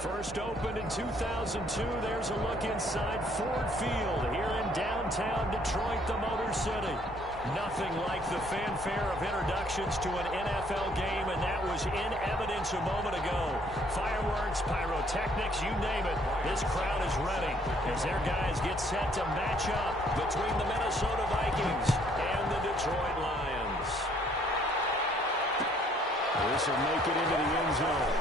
First opened in 2002. There's a look inside Ford Field here in downtown Detroit, the Motor City. Nothing like the fanfare of introductions to an NFL game, and that was in evidence a moment ago. Fireworks, pyrotechnics, you name it. This crowd is ready as their guys get set to match up between the Minnesota Vikings and the Detroit Lions. This will make it into the end zone.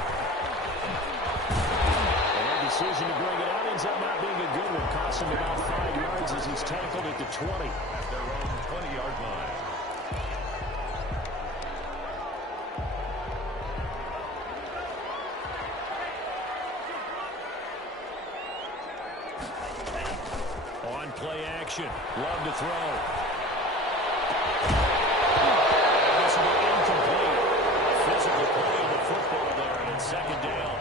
And decision to bring it out ends up not being a good one. Costs him about 5 yards as he's tackled at the 20. At their own 20-yard line. On play action. Love to throw. This will be incomplete. Physical play on the football there, and it's second down.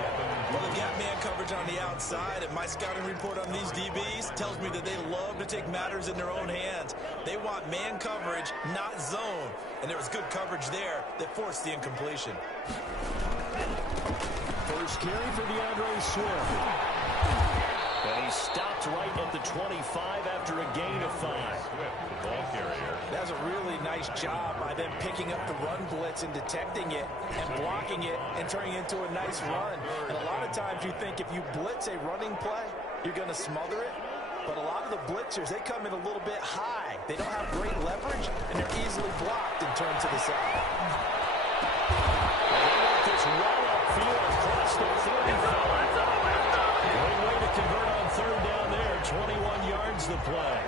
Well, they've got man coverage on the outside, and my scouting report on these DBs tells me that they love to take matters in their own hands. They want man coverage, not zone. And there was good coverage there that forced the incompletion. First carry for DeAndre Swift. And he stopped right at the 25 after a gain of 5. Swift, the ball carrier. That's a really nice job by them picking up the run blitz and detecting it and blocking it and turning it into a nice run. And a lot of times you think if you blitz a running play, you're going to smother it. But a lot of the blitzers, they come in a little bit high. They don't have great leverage, and they're easily blocked and turned to the side. And they want this right upfield across the 35. Great way to convert on third down there. 21 yards the play.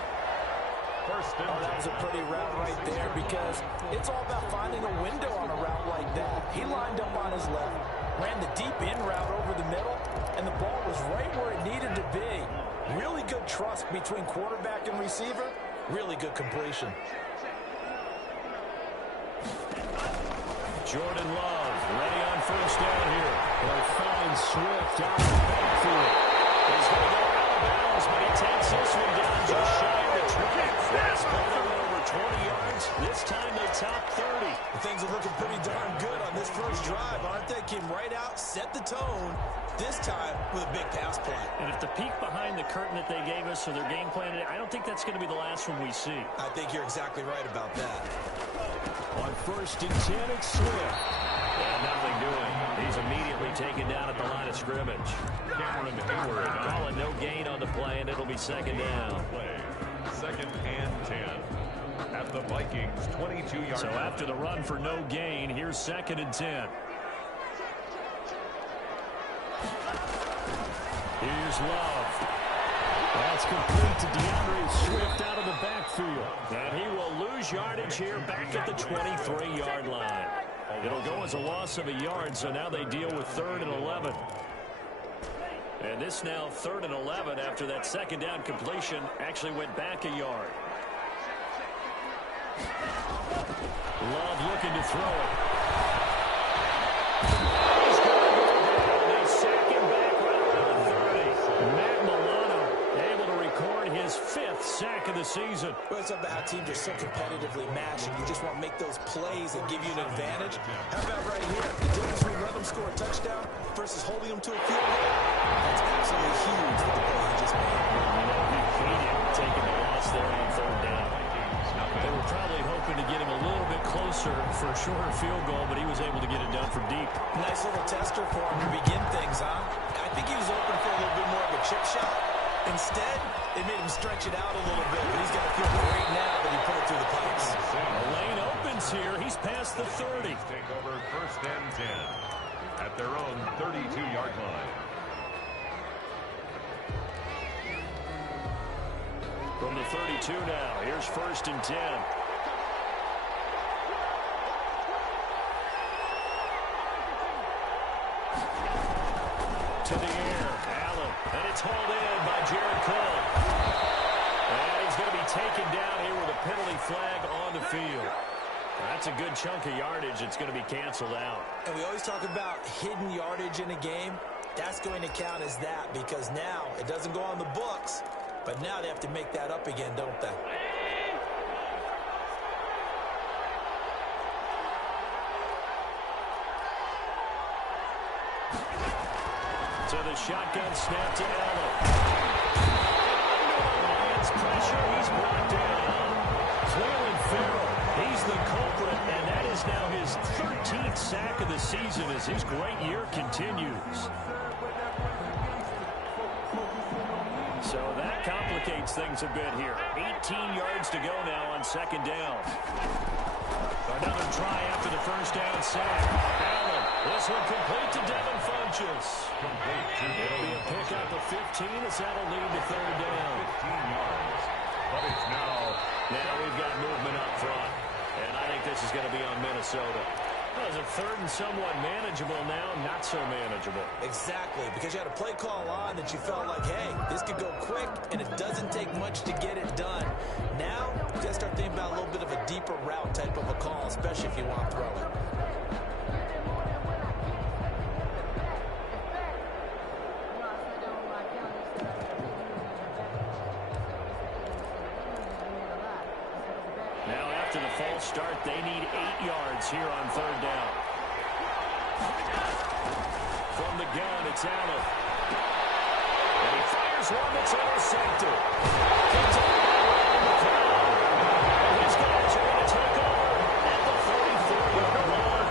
That was a pretty route right there because it's all about finding a window on a route like that. He lined up on his left, ran the deep in route over the middle, and the ball was right where it needed to be. Really good trust between quarterback and receiver. Really good completion. Jordan Love ready on first down here. He'll find Swift out of the backfield. He's going to go out of bounds, but he takes this one down just shy of the 20. Last play they went over 20 yards. This time they top 30. Things are looking pretty darn good on this first drive, aren't they? Came right out, set the tone, this time with a big pass play. And if the peek behind the curtain that they gave us or their game plan, I don't think that's going to be the last one we see. I think you're exactly right about that. On first and 10, it's Swift. And nothing doing. He's immediately taken down at the line of scrimmage. Cameron Hayward. Call it no gain on the play, and it'll be second down. Play. Second and 10. At the Vikings' 22-yard So after the run for no gain, here's second and 10. Here's Love. That's complete to DeAndre Swift out of the backfield. And he will lose yardage here back at the 23-yard line. It'll go as a loss of a yard, so now they deal with 3rd and 11. And this now 3rd and 11 after that second down completion actually went back a yard. Love looking to throw it. He's going to go down. They sack him back right around 30. Matt Milano able to record his 5th sack of the season. Well, it's about how teams are so competitively matched, and you just want to make those plays that give you an advantage. How about right here? The difference between letting them score a touchdown versus holding them to a field goal? That's absolutely huge for the play he just made. You know, he hated taking the loss there on 3rd down. They were probably hoping to get him a little bit closer for a shorter field goal, but he was able to get it done from deep. Nice little tester for him to begin things, huh? I think he was open for a little bit more of a chip shot. Instead, they made him stretch it out a little bit, but he's got to feel great now that he put it through the pipes. The lane opens here. He's past the 30. Take over first and 10 at their own 32-yard line. From the 32 now, here's first and 10. To the air, Allen, and it's hauled in by Jared Cole. And he's going to be taken down here with a penalty flag on the field. That's a good chunk of yardage. It's going to be canceled out. And we always talk about hidden yardage in a game. That's going to count as that because now it doesn't go on the books. But now they have to make that up again, don't they? To the shotgun snap to Allen. Lions pressure. He's brought down. Cleveland Farrell. He's the culprit, and that is now his 13th sack of the season as his great year continues. So that complicates things a bit here. 18 yards to go now on second down. Another try after the first down sack. Allen, this one complete to Devin Funchess. It'll be a pickup of 15 as that'll lead to third down. 15 yards. But it's now we've got movement up front. And I think this is going to be on Minnesota. Well, it's a third and somewhat manageable now, not so manageable. Exactly, because you had a play call on that you felt like, hey, this could go quick, and it doesn't take much to get it done. Now, you got to start thinking about a little bit of a deeper route type of a call, especially if you want to throw it. After the false start, they need 8 yards here on third down. From the gun, it's Allen. And he fires one that's intercepted. And his guys are going to take over at the 44-yard line.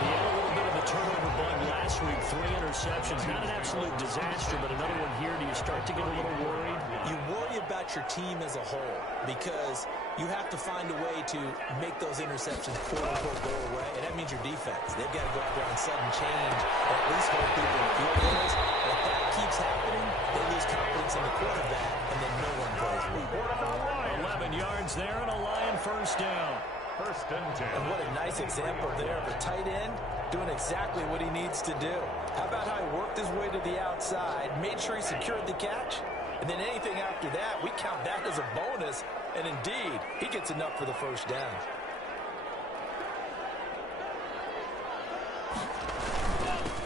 He had a little bit of a turnover bug last week, 3 interceptions. Not an absolute disaster, but another one here. Do you start to get a little worried? You worry about your team as a whole because you have to find a way to make those interceptions quote-unquote go away, and that means your defense. They've got to go out there on sudden change or at least hold people in field goals. And if that keeps happening, they lose confidence in the quarterback, and then no one plays well. 11 yards there and a Lion first down. First and 10. And what a nice example there of a tight end doing exactly what he needs to do. How about how he worked his way to the outside, made sure he secured the catch, and then anything after that, we count that as a bonus. And indeed, he gets enough for the first down.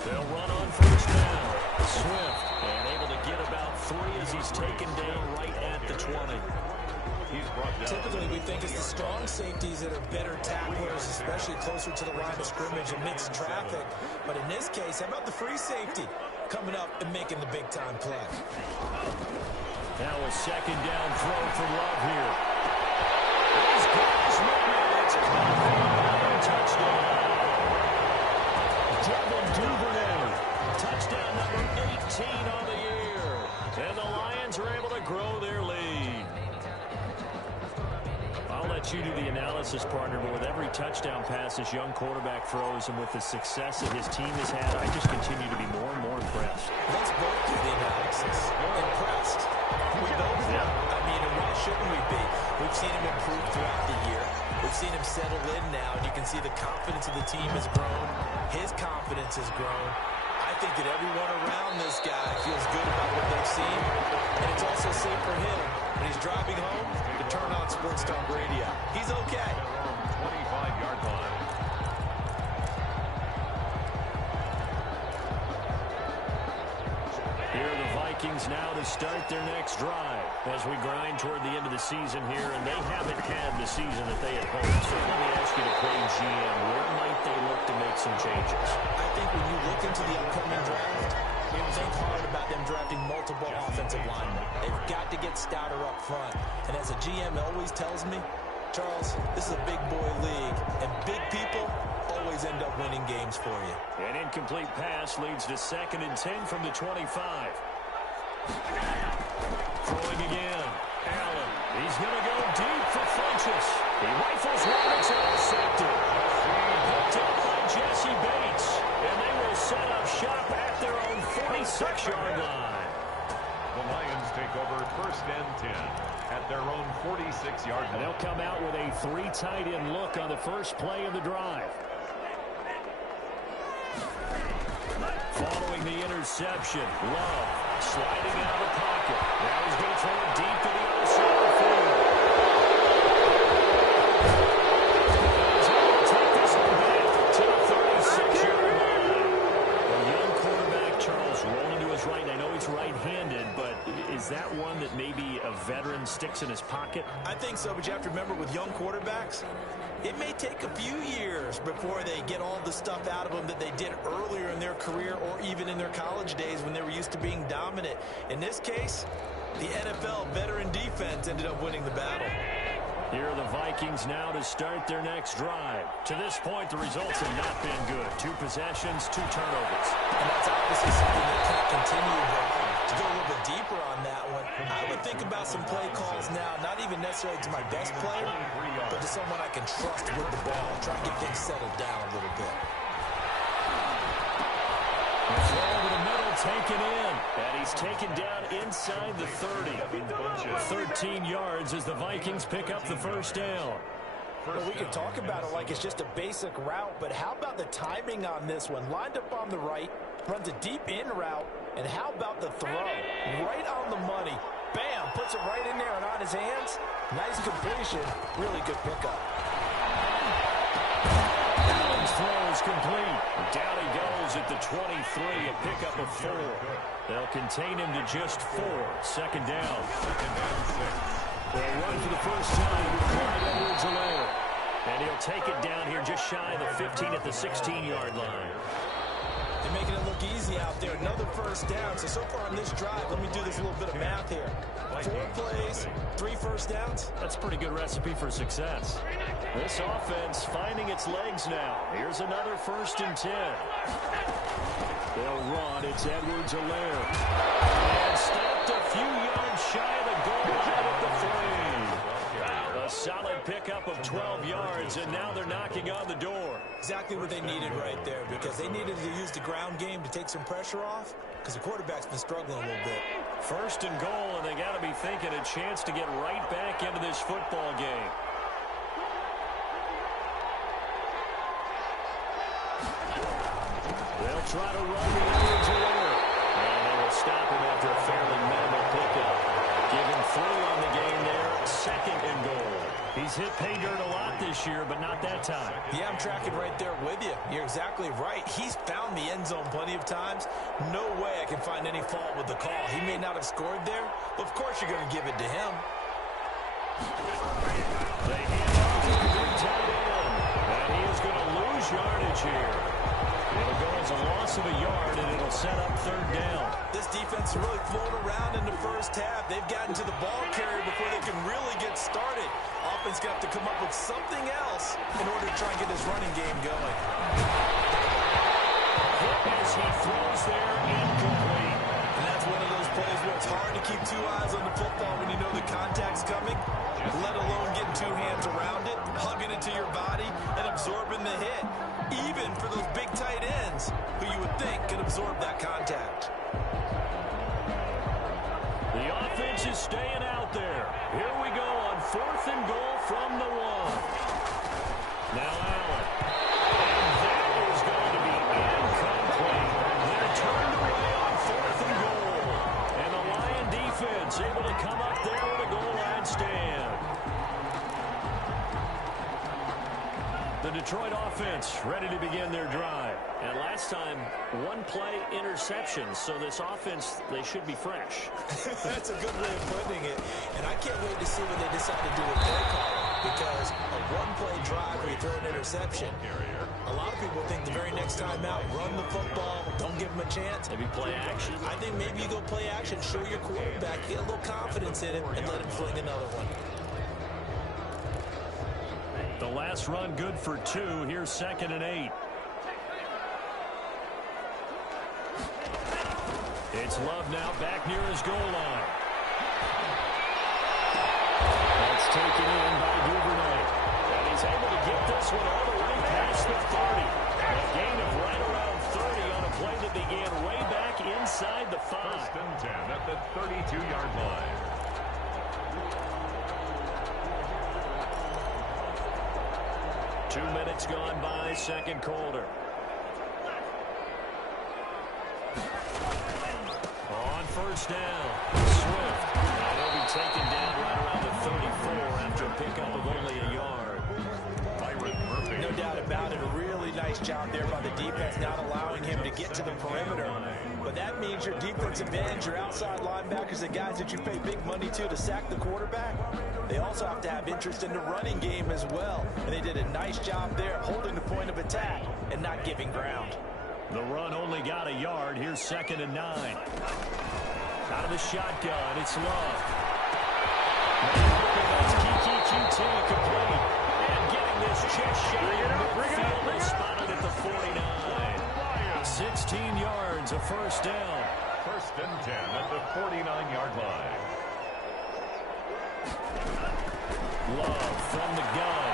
They'll run on first down. Swift, and able to get about 3 as he's taken down right at the 20. He's brought down. Typically, we think it's the strong safeties that are better tacklers, especially closer to the line of scrimmage amidst traffic. But in this case, how about the free safety coming up and making the big-time play? Now a second down throw for Love here. He's got his man. It's a touchdown. Devin Duvernay. Touchdown number 18 on the year. And the Lions are able to grow their lead. I'll let you do the analysis, partner, but with every touchdown pass this young quarterback throws and with the success that his team has had, I just continue to be more and more impressed. Let's both do the analysis. Impressed. We both are. I mean, and why shouldn't we be? We've seen him improve throughout the year. We've seen him settle in now, and you can see the confidence of the team has grown. His confidence has grown. I think that everyone around this guy feels good about what they've seen, and it's also safe for him when he's driving home to turn on Sports Talk Radio. He's okay. 25-yard line. Here are the Vikings now to start their next drive as we grind toward the end of the season here, and they haven't had the season that they had hoped. So let me ask you to play GM. Where might they look to make some changes? I think when you look into the upcoming draft, you think hard about them drafting multiple offensive linemen. They've got to get stouter up front. And as a GM always tells me, Charles, this is a big boy league, and big people always end up winning games for you. An incomplete pass leads to 2nd and 10 from the 25. Throwing again. Allen. He's going to go deep for Funchess. He rifles one. It's intercepted. Picked up by Jesse Bates. And they will set up shop at their own 46-yard line. The Lions take over first and 10 at their own 46-yard line. And they'll come out with a 3 tight end look on the first play of the drive. Following the interception, Love sliding out of the pocket. Now he's going to throw it deep to the other side of the field. He's able to take this one back to the 36-yard line. A young quarterback, Charles, rolling to his right. I know he's right-handed, but is that one that maybe a veteran sticks in his pocket? I think so, but you have to remember with young quarterbacks, it may take a few years before they get all the stuff out of them that they did earlier in their career or even in their college days when they were used to being dominant. In this case, the NFL veteran defense ended up winning the battle. Here are the Vikings now to start their next drive. To this point, the results have not been good. 2 possessions, 2 turnovers. And that's obviously something that can't continue, but to go a little bit deeper on that one, I would think about some play calls now, not even necessarily to my best player, but to someone I can trust with the ball. Try and get things settled down a little bit. Throw over the middle, taken in. And he's taken down inside the 30. 13 yards as the Vikings pick up the first down. Well, we can talk about it like it's just a basic route, but how about the timing on this one? Lined up on the right, runs a deep in route, and how about the throw? Right on the money. Bam, puts it right in there and on his hands. Nice completion, really good pickup. Allen's throw is complete. Down he goes at the 23, a pickup of 4. They'll contain him to just 4. Second down. They'll run for the first time with Clyde Edwards-Helaire. And he'll take it down here just shy of the 15 at the 16-yard line. They're making it look easy out there. Another first down. So far on this drive, let me do this little bit of math here. 4 plays, 3 first downs. That's a pretty good recipe for success. This offense finding its legs now. Here's another 1st and 10. They'll run. It's Edwards-Helaire. And stopped a few yards shy of the goal line at the 3. A solid pickup of 12 yards, and now they're knocking on the door. Exactly what they needed right there, because they needed to use the ground game to take some pressure off, because the quarterback's been struggling a little bit. 1st and goal, and they got to be thinking a chance to get right back into this football game. They'll try to run the Edwards-Helaire. And they will stop him after a fairly minimal pickup. Give him 3 on the game there. 2nd and goal. He's hit pay dirt a lot this year, but not that time. Yeah, I'm tracking right there with you. You're exactly right. He's found the end zone plenty of times. No way I can find any fault with the call. He may not have scored there, but of course you're going to give it to him. They hand off to the big tight end. And he is going to lose yardage here. It'll go as a loss of a yard, and it'll set up 3rd down. This defense is really flown around in the first half. They've gotten to the ball carrier before they can really get started. Offense got to come up with something else in order to try and get this running game going. As he throws there, incomplete. And that's one of those plays where it's hard to keep 2 eyes on the football when you know the contact's coming, let alone getting 2 hands around it, hugging it to your body, and absorbing the hit. Even for those big tight ends who you would think can absorb that contact. The offense is staying out there. Here we go on 4th and goal from the 1. Now Allen. And that is going to be incomplete. They're turned away on 4th and goal. And the Lion defense able to come up there with a goal line stand. The Detroit offense ready to begin their drive. And last time, 1 play interception. So this offense, they should be fresh. That's a good way of putting it. And I can't wait to see what they decide to do with their call. Because a 1-play drive where you throw an interception, a lot of people think the very next time out, run the football, don't give them a chance. Maybe play action. I think maybe you go play action, show your quarterback, get a little confidence in it, and let him fling another one. The last run good for 2. Here's 2nd and 8. It's Love now back near his goal line. That's taken in by Duvernay. And he's able to get this one all the way past the 30. A gain of right around 30 on a play that began way back inside the 5. 1st and 10 at the 32-yard line. Two minutes gone by, 2nd quarter. On 1st down, Swift. And he'll be taken down right around the 34 after a pickup of only a yard. No doubt about it. A really nice job there by the defense, not allowing him to get to the perimeter. But but that means your defensive ends, your outside linebackers, the guys that you pay big money to sack the quarterback, they also have to have interest in the running game as well. And they did a nice job there holding the point of attack and not giving ground. The run only got a yard. Here's 2nd and 9. Out of the shotgun, it's Love. That's QT complete. And getting this chest shot in midfield is spotted at the 49. 16 yards, a first down. 1st and 10 at the 49-yard line. Love from the gun.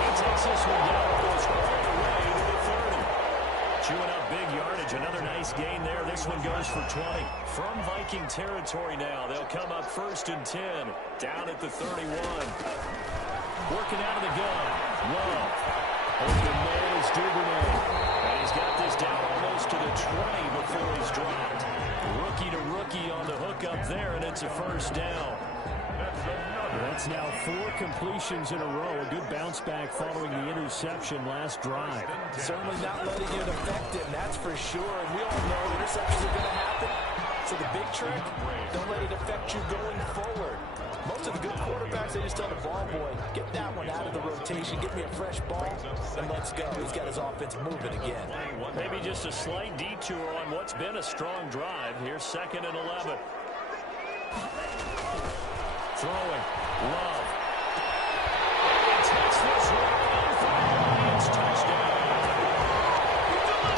He takes this one down, goes all the way to the 30. Chewing up big yardage. Another nice gain there. This one goes for 20. From Viking territory now, they'll come up 1st and 10. Down at the 31. Working out of the gun. Love. Open nose, Duvernay. And he's got this down almost to the 20 before he's dropped. Rookie to rookie on the hook up there, and it's a first down. That's now 4 completions in a row. A good bounce back following the interception last drive. Certainly not letting it affect him, that's for sure. And we all know interceptions are going to happen. So the big trick, don't let it affect you going forward. Most of the good quarterbacks, they just tell the ball boy, get that one out of the rotation, get me a fresh ball, and let's go. He's got his offense moving again. Maybe just a slight detour on what's been a strong drive. Here's 2nd and 11. Throwing. Love. He takes this one in for the Lions touchdown.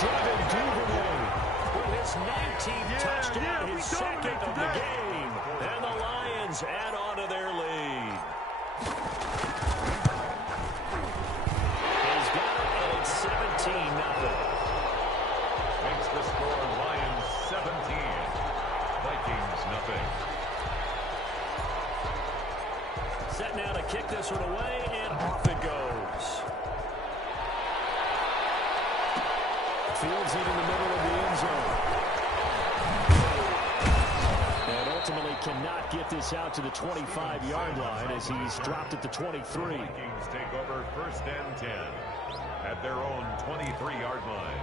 Devin Duvernay with his 19th touchdown, his 2nd of the game. And the Lions add on to their lead. He's got it, and it's 17-0. Makes the score Lions 17. Vikings nothing. Set now to kick this one away, and off it goes. Fields it in the middle of the end zone. And ultimately cannot get this out to the 25-yard line as he's dropped at the 23. Vikings take over 1st and 10 at their own 23-yard line.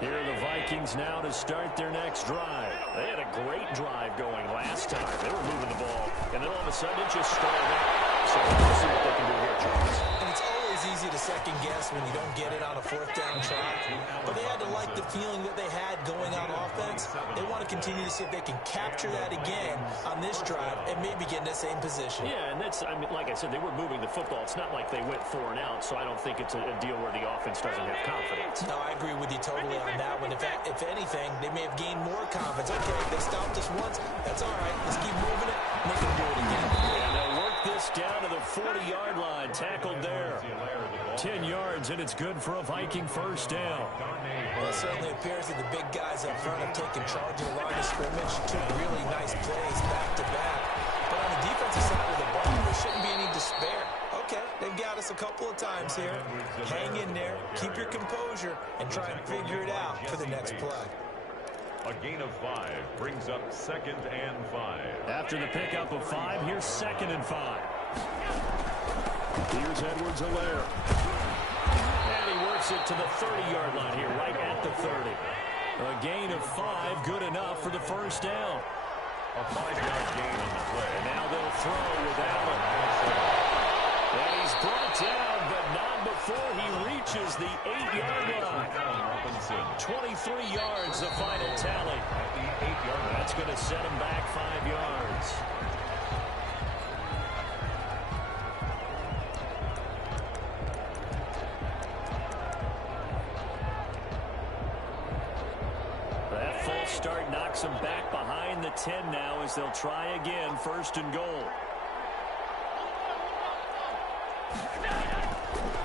Here are the Vikings now to start their next drive. They had a great drive going last time. They were moving the ball, and then all of a sudden it just stalled out. So we'll see what they can do here, Charles. And it's always easy to second guess when you don't get it on a 4th down try. But they had to like the feeling that they had going on offense. They want to continue to see if they can capture that again on this drive and maybe get in the same position. Yeah, and that's, I mean, like I said, they were moving the football. It's not like they went 4 and out, so I don't think it's a deal where the offense doesn't have confidence. No, I agree with you totally on that one. If anything, they may have gained more confidence. Okay, they stopped us once. That's all right. Let's keep moving it, and they can do it again. And they'll work this down to the 40-yard line. Tackled there. 10 yards, and it's good for a Viking first down. Well, it certainly appears that the big guys up front have taken charge of the line of scrimmage. 2 really nice plays back-to-back. But on the defensive side of the ball, there shouldn't be any despair. Okay, they've got us a couple of times here. Hang in there, keep your composure, and try and figure it out for the next play. A gain of 5 brings up 2nd and 5. After the pickup of 5, here's 2nd and 5. Here's Edwards-Helaire. And he works it to the 30-yard line here, right at the 30. A gain of 5, good enough for the first down. A 5-yard gain on the play. And now they'll throw with Allen. And he's brought down, but not before he reaches the 8-yard line. 23 yards, the final tally. At the 8-yard line. That's going to set him back 5 yards. That false start knocks him back behind the 10 now as they'll try again, 1st and goal.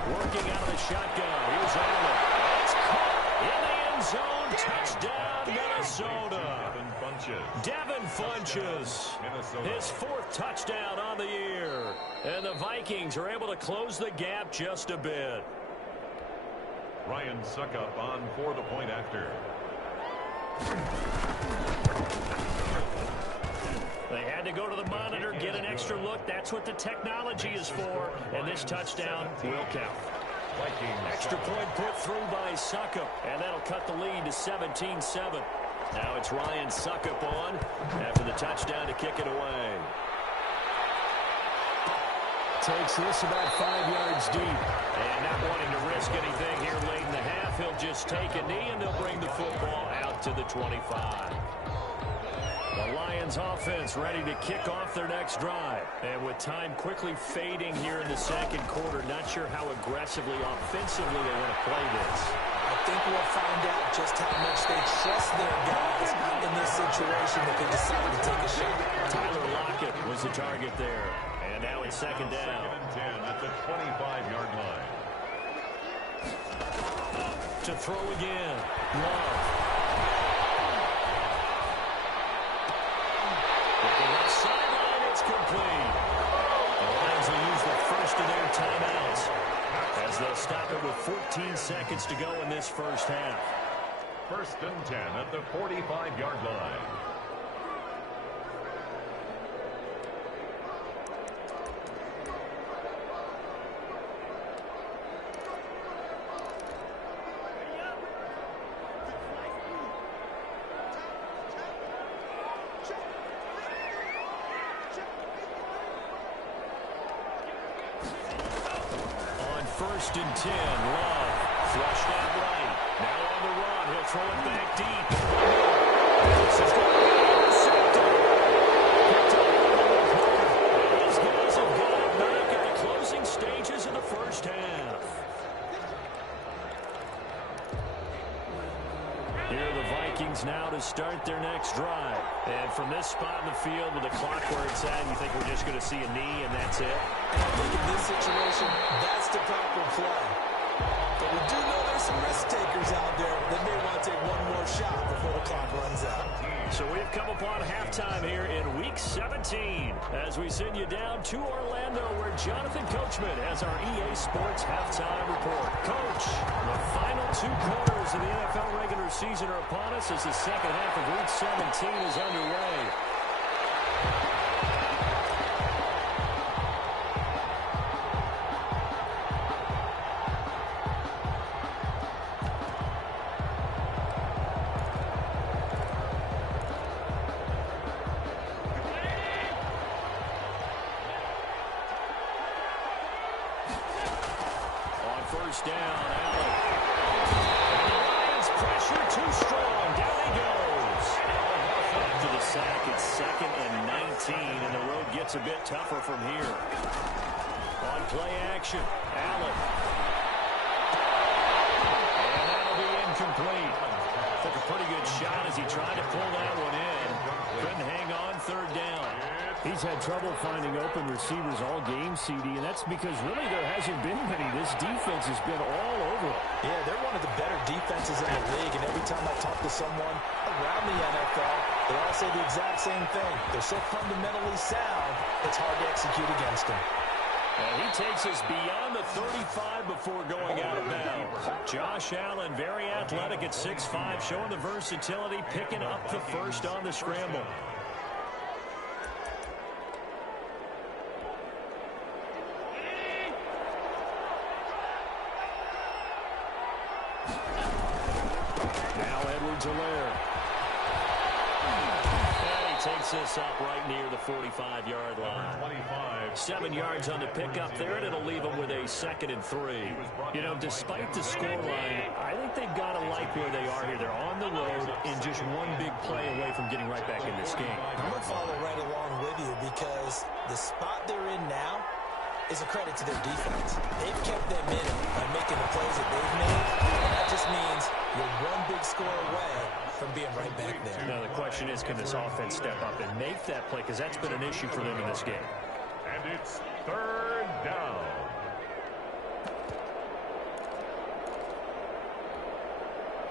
Working out of the shotgun. Here's Allen. It's caught in the end zone. Touchdown, Minnesota. Devin Funches. His 4th touchdown on the year. And the Vikings are able to close the gap just a bit. Ryan Suckup on for the point after. They had to go to the monitor, get an extra look. That's what the technology is for. And this touchdown will count. Extra point put through by Suckup, and that'll cut the lead to 17-7. Now it's Ryan Suckup on after the touchdown to kick it away. Takes this about 5 yards deep. And not wanting to risk anything here late in the half, he'll just take a knee, and they'll bring the football out to the 25. The Lions offense ready to kick off their next drive. And with time quickly fading here in the second quarter, not sure how aggressively, offensively they want to play this. I think we'll find out just how much they trust their guys in this situation if they decide to take a shot. Tyler Lockett was the target there. And now it's second down. 2nd and 10 at the 25-yard line. To throw again. Love. Sideline, it's complete. The Lions will use the first of their timeouts as they'll stop it with 14 seconds to go in this first half. 1st and 10 at the 45-yard line. On 1st and 10, Love flushed out right. Now on the run, he'll throw it back deep. This is going to be intercepted. Picked up by the corner. These guys have got it back at the closing stages of the first half. Here are the Vikings now to start their next drive. And from this spot in the field with the clock where it's at, you think we're just going to see a knee and that's it? And I think in this situation, that's the proper play. But we do know there's some risk takers out there that may want to take one more shot before the clock runs out. So we've come upon halftime here in Week 17 as we send you down to Orlando where Jonathan Coachman has our EA Sports Halftime Report. Coach, the final 2 quarters of the NFL regular season are upon us as the second half of Week 17 is underway. First down, Allen. And the Lions pressure too strong. Down he goes. After the sack, it's 2nd and 19, and the road gets a bit tougher from here. On play action, Allen. And that'll be incomplete. Took a pretty good shot as he tried to pull that one in. Couldn't hang on 3rd down. He's had trouble finding open receivers all game, CD, and that's because really there hasn't been many. This defense has been all over. Yeah, they're one of the better defenses in the league, and every time I talk to someone around the NFL, they all say the exact same thing. They're so fundamentally sound, it's hard to execute against them. And he takes us beyond the 35 before going out of bounds. Josh Allen, very athletic at 6'5", showing the versatility, picking up the first on the scramble. Now Edwards-Helaire. And he takes this up right near the 45-yard line. 7 yards on the pickup there, and it'll leave them with a 2nd and 3. You know, despite the scoreline, I think they've got to like where they are here. They're on the road and just one big play away from getting right back in this game. I'm going to follow right along with you because the spot they're in now is a credit to their defense. They've kept them in by making the plays that they've made, and that just means you're one big score away from being right back there. Now the question is, can this offense step up and make that play? Because that's been an issue for them in this game. And it's 3rd down.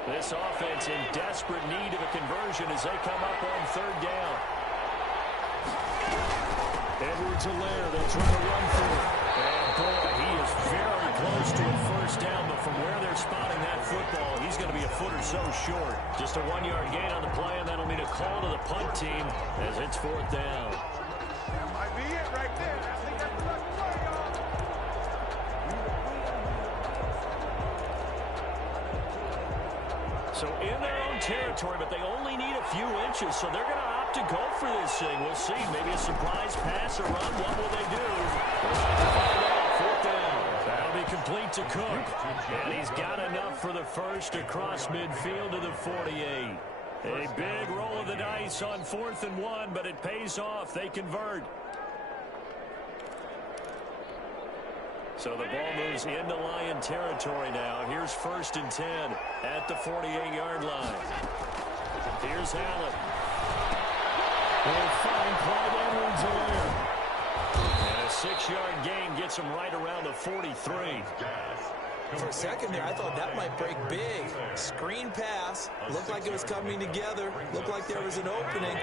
This offense in desperate need of a conversion as they come up on 3rd down. Edwards-Helaire, they'll try to run through it. And boy, he is very close to a first down, but from where they're spotting that football, he's going to be a a foot or so short. Just a 1-yard gain on the play, and that'll mean a call to the punt team as it's 4th down. That might be it right there. I think that's the play, y'all. So in their own territory, but they only need a few inches, so they're going to opt to go for this thing. We'll see. Maybe a surprise pass or run. What will they do? We'll have to find out. 4th down. That'll be complete to Cook. And he's got enough for the first across midfield to the 48. A big roll of the dice on 4th and 1, but it pays off. They convert. So the ball moves into Lion territory now. Here's 1st and 10 at the 48-yard line. Here's Allen. They'll find Clyde Edwards-Helaire. And a 6-yard gain gets him right around the 43. For a second there, I thought that might break big. Screen pass. Looked like it was coming together. Looked like there was an opening.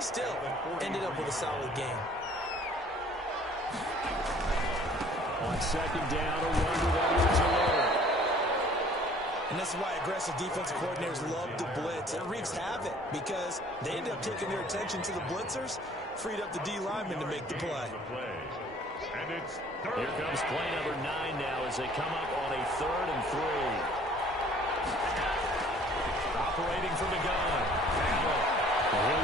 Still, ended up with a solid game. On 2nd down, a run with Edwards-Helaire. And this is why aggressive defensive coordinators love to blitz. It wreaks havoc because they end up taking their attention to the blitzers, freed up the D linemen to make the play. And it's Here comes play number 9 now as they come up on a 3rd and 3. Operating from the gun. And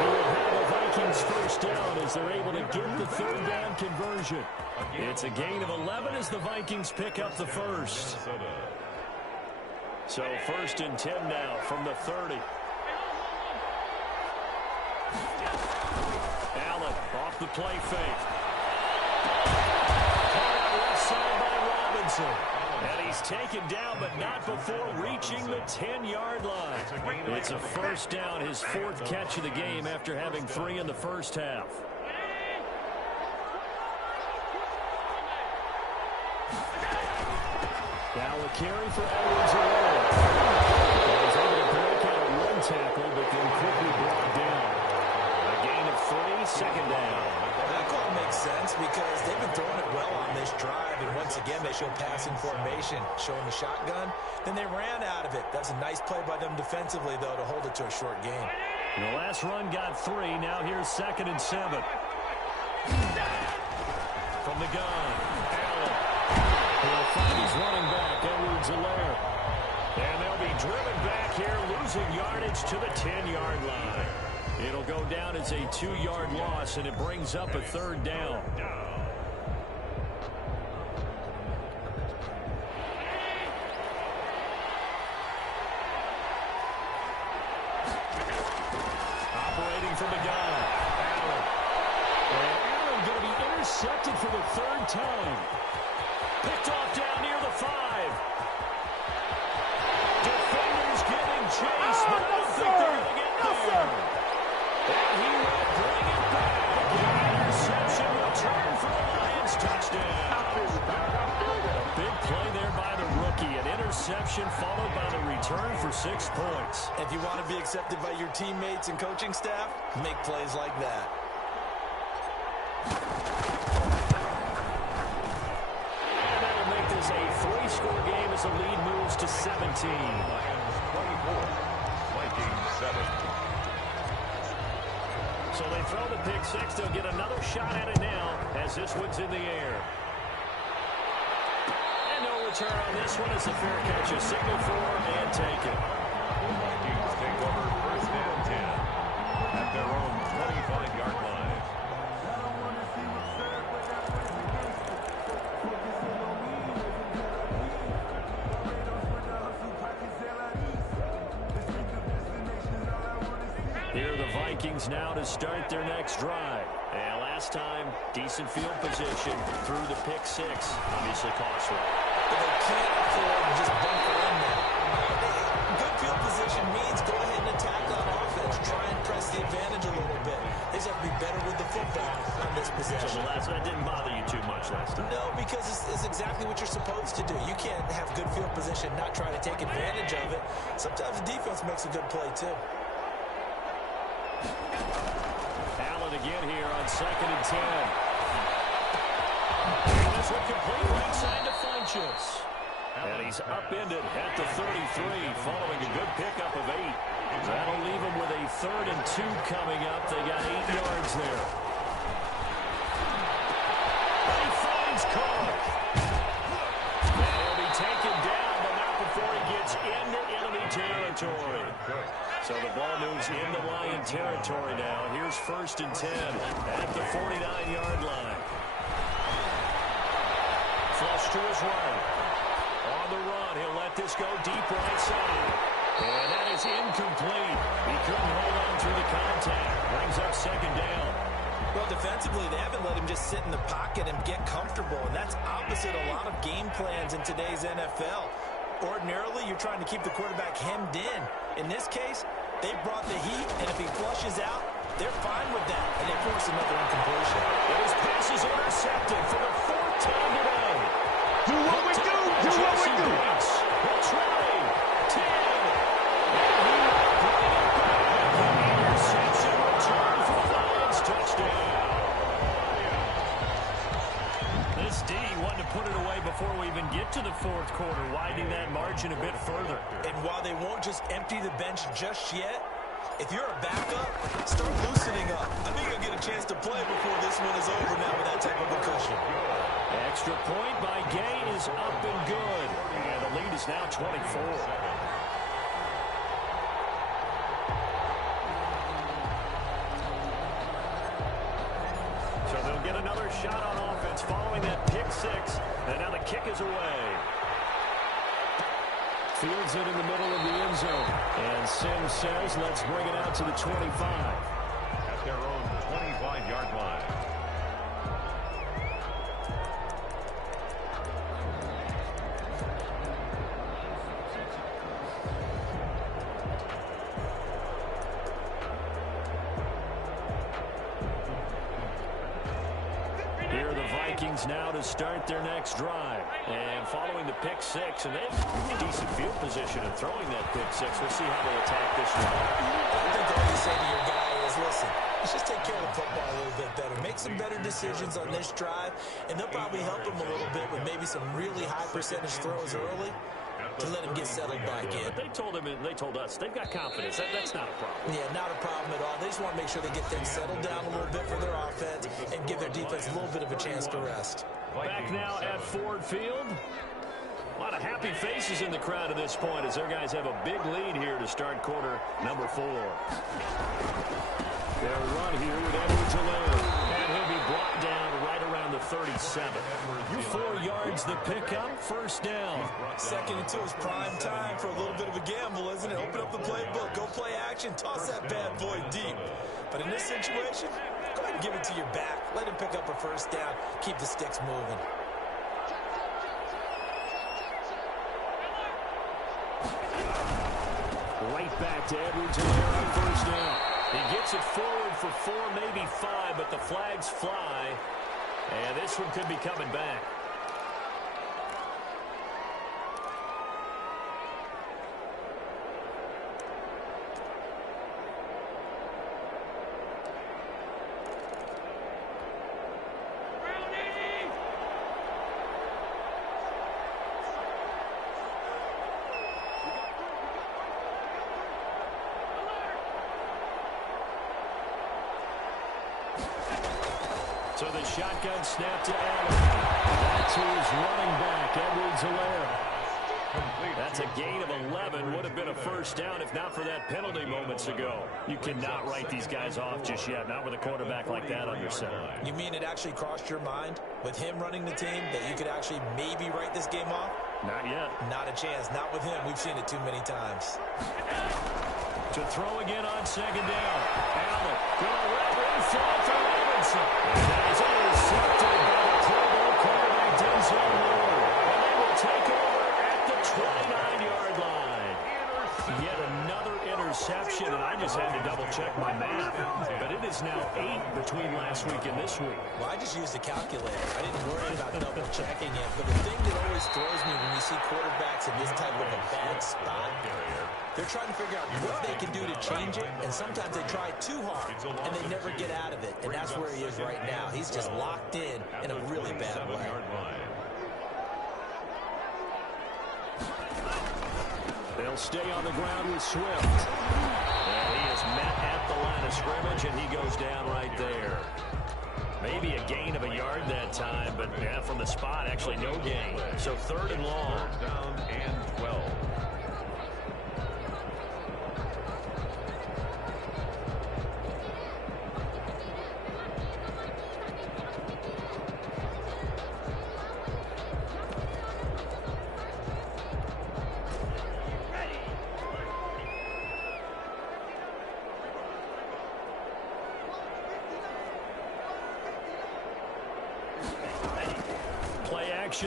he will have the Vikings 1st down as they're able to get the 3rd down conversion. It's a gain of 11 as the Vikings pick up the first. So 1st and 10 now from the 30. Allen off the play fake. Caught out left side by Robinson. And he's taken down, but not before reaching the 10-yard line. It's a 1st down, his 4th catch of the game after having 3 in the first half. Now a carry for Edwards-Helaire. He's able to break out one tackle, but then quickly brought down. A gain of 3, 2nd down. That call makes sense because they've been throwing it well on this drive, and once again they show passing formation, showing the shotgun. Then they ran out of it. That's a nice play by them defensively, though, to hold it to a short game. The last run got 3. Now here's 2nd and 7. From the gun, Allen. He'll find his running back, Edwards-Helaire. And they'll be driven back here, losing yardage to the 10-yard line. It'll go down as a 2-yard loss, and it brings up a 3rd down. Operating from the gun, Allen. And Allen going to be intercepted for the 3rd time. Picked off down near the 5. Defenders giving chase, but I don't think they're going to get there. And he will bring it back. Interception, return for the Lions, touchdown. A big play there by the rookie. An interception followed by the return for 6 points. If you want to be accepted by your teammates and coaching staff, make plays like that. And that'll make this a 3-score game as the lead moves to 17. Lions 24, Vikings 7. So they throw the pick 6. They'll get another shot at it now as this one's in the air. And no return on this one. It's a fair catch. A signal for and take it. Vikings take over 1st and 10 at their own 25-yard line. Here are the Vikings now to start their next drive. And last time, decent field position through the pick 6. Obviously costly. But they can't afford to just bunker in there. Good field position means go ahead and attack on offense. Try and press the advantage a little bit. They just have to be better with the football on this So possession. that didn't bother you too much last time. No, because it's exactly what you're supposed to do. You can't have good field position, not try to take advantage of it. Sometimes the defense makes a good play, too. Allen again here on 2nd and 10. And this one complete right side to Funchess. And he's upended at the 33 following a good pickup of 8. That'll leave him with a 3rd and 2 coming up. They got 8 yards there. He finds Cook. And he'll be taken down, but not before he gets into enemy territory. So the ball moves into Lion territory now. Here's 1st and 10 at the 49-yard line. Flush to his right. On the run, he'll let this go deep right side. And that is incomplete. He couldn't hold on through the contact. Brings up 2nd down. Well, defensively, they haven't let him just sit in the pocket and get comfortable, and that's opposite a lot of game plans in today's NFL. Ordinarily, you're trying to keep the quarterback hemmed in. In this case, they brought the heat, and if he flushes out, they're fine with that, and they force another incompletion. And his pass is intercepted for the 4th time today. Do what we do! Do what we do! Will try. 10. And he will bring it back. Interception return for the Lions. Touchdown. This D wanted to put it away before we even get to the 4th quarter, widening that margin a bit further. And while they won't just empty the bench just yet, if you're a backup, start loosening up. I think you'll get a chance to play before this one is over now with that type of a cushion. Extra point by Gay is up and good. And the lead is now 24. So they'll get another shot on offense following that pick 6. And now the kick is away. Fields it in the middle of the end zone. And Sims says, let's bring it out to the 25. At their own 25-yard line. Here are the Vikings now to start their next drive. And following the pick 6, and they have decent field position in throwing that pick 6. We'll see how they attack this one. I think all you say to your guy is, listen, let's just take care of the football a little bit better. Make some better decisions on this drive, and they'll probably help him a little bit with maybe some really high percentage throws early to let him get settled back in. But they told him, and they told us, they've got confidence. That's not a problem. Yeah, not a problem at all. They just want to make sure they get things settled down a little bit for their offense and give their defense a little bit of a chance to rest. Back now at Ford Field. A lot of happy faces in the crowd at this point as their guys have a big lead here to start quarter number 4. They'll run here with Edwards-Helaire. And he'll be brought down right around the 37. 4 yards the pickup, 1st down. 2nd and 2 is prime time for a little bit of a gamble, isn't it? Open up the playbook, go play action, toss that bad boy deep. But in this situation, go ahead and give it to your back. Let him pick up a 1st down, keep the sticks moving. Right back to Edwards-Helaire on 1st down. He gets it forward for 4, maybe 5, but the flags fly. And this one could be coming back. So the shotgun snap to Allen. That's who is running back, Edwards-Helaire. That's a gain of 11. Would have been a 1st down if not for that penalty moments ago. You cannot write these guys off just yet, not with a quarterback like that on your center. You mean it actually crossed your mind with him running the team that you could actually maybe write this game off? Not yet. Not a chance. Not with him. We've seen it too many times. To throw again on 2nd down. Allen going to wrap in front for Robinson. That is intercepted by the Pro Bowl quarterback Denzel Ward. And they will take over at the 29-yard line. Yet another interception, and I just had to double-check my math. But it is now 8 between last week and this week. Well, I just used a calculator. I didn't worry about double-checking it. But the thing that always throws me when you see quarterbacks in this type of a bad spot, they're trying to figure out what they can do to change it, and sometimes they try too hard, and they never get out of it. And that's where he is right now. He's just locked in a really bad way. stay on the ground with Swift. And he is met at the line of scrimmage, and he goes down right there. Maybe a gain of a yard that time, but yeah, from the spot, actually no gain. So 3rd and long. 3rd down and 12.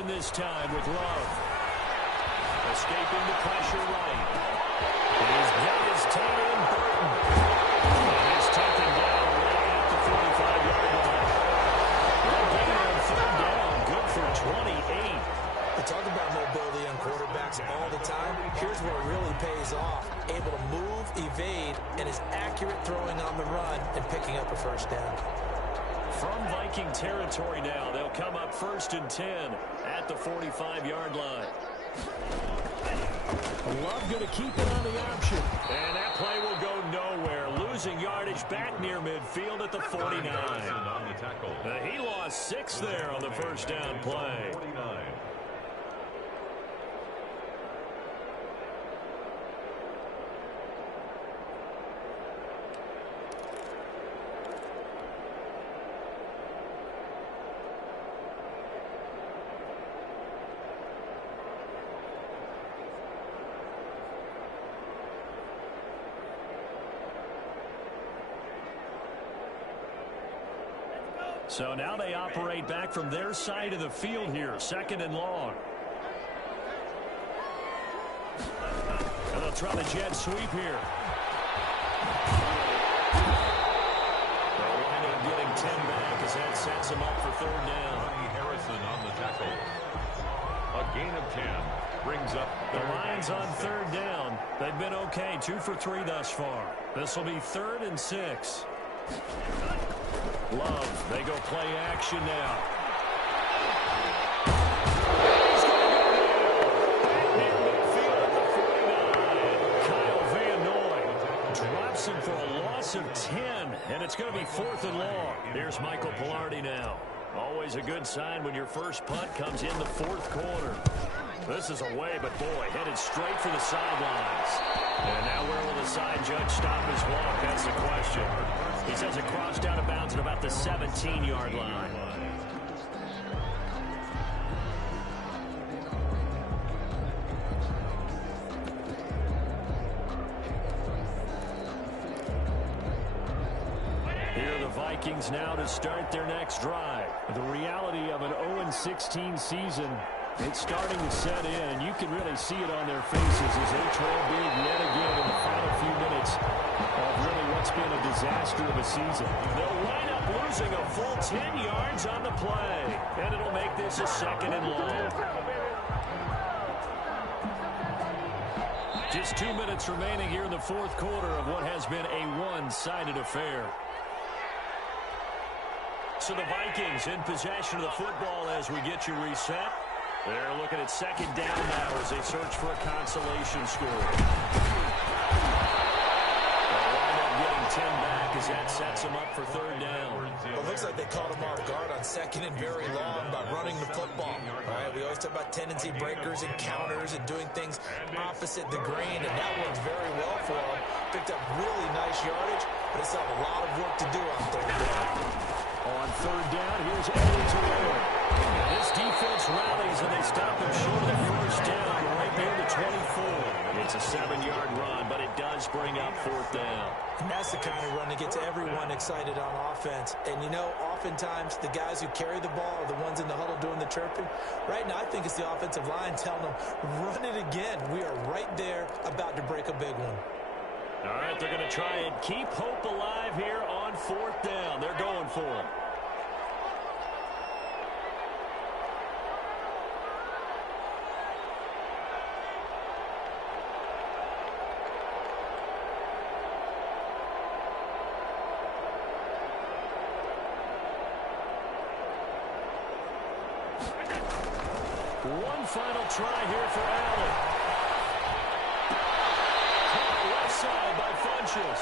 This time with Love. Escaping the pressure right. His head is Tanner and Burton. He's taken down right at the 45-yard line. That gain on 3rd down. Good for 28. We talk about mobility on quarterbacks all the time. Here's where it really pays off. Able to move, evade, and is accurate throwing on the run and picking up a 1st down. From Viking territory now, they'll come up 1st and 10 at the 45-yard line. Love going to keep it on the option. And that play will go nowhere. Losing yardage back near midfield at the 49. On the tackle. He lost 6 there on the 1st down play. 49. So now they operate back from their side of the field here, 2nd and long. And they'll try the jet sweep here. They'll wind up getting 10 back as that sets them up for 3rd down. Harrison on the tackle. A gain of 10 brings up the Lions on 3rd down. They've been okay, 2 for 3 thus far. This will be 3rd and 6. Love, they go play action now. He's going to go down. Near midfield at the 49. Kyle Van Noy drops him for a loss of 10, and it's going to be 4th and long. Here's Michael Pilardi now. Always a good sign when your first punt comes in the 4th quarter. This is away, but boy, headed straight for the sidelines. And now where will the side judge stop his walk? That's the question. He says it crossed out of bounds at about the 17-yard line. Here are the Vikings now to start their next drive. The reality of an 0-16 season, it's starting to set in, and you can really see it on their faces as they trail big yet again in the final few minutes of really what's been a disaster of a season. They'll wind up losing a full 10 yards on the play, and it'll make this a 2nd and long. Just 2 minutes remaining here in the 4th quarter of what has been a one-sided affair. So the Vikings in possession of the football as we get you reset. They're looking at 2nd down now as they search for a consolation score. They'll wind up getting 10 back as that sets them up for 3rd down. Well, it looks like they caught him off guard on 2nd and very long by running the football. All right, we always talk about tendency breakers and counters and doing things opposite the grain, and that worked very well for him. Picked up really nice yardage, but it's still a lot of work to do on 3rd down. On 3rd down, here's Edwards-Helaire. This defense rallies and they stop him short of the 1st down right near the 24. It's a 7-yard run, but it does bring up 4th down. And that's the kind of run that gets everyone excited on offense. And, you know, oftentimes the guys who carry the ball are the ones in the huddle doing the chirping. Right now, I think it's the offensive line telling them, run it again. We are right there about to break a big one. All right, they're going to try and keep hope alive here on 4th down. They're going for it. One final try here for Allen. Offside by Funchess.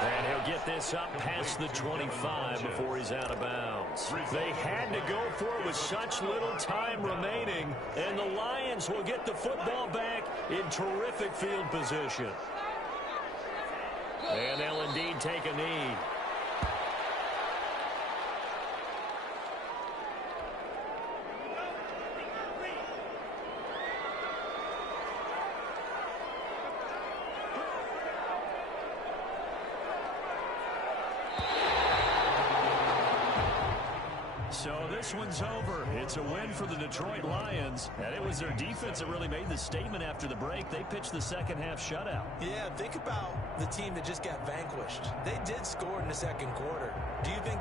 And he'll get this up past the 25 before he's out of bounds. They had to go for it with such little time remaining, and the Lions will get the football back in terrific field position. And they'll indeed take a knee. So this one's over. It's a win for the Detroit Lions, and it was their defense that really made the statement after the break. They pitched the second half shutout. Yeah, think about the team that just got vanquished. They did score in the second quarter. Do you think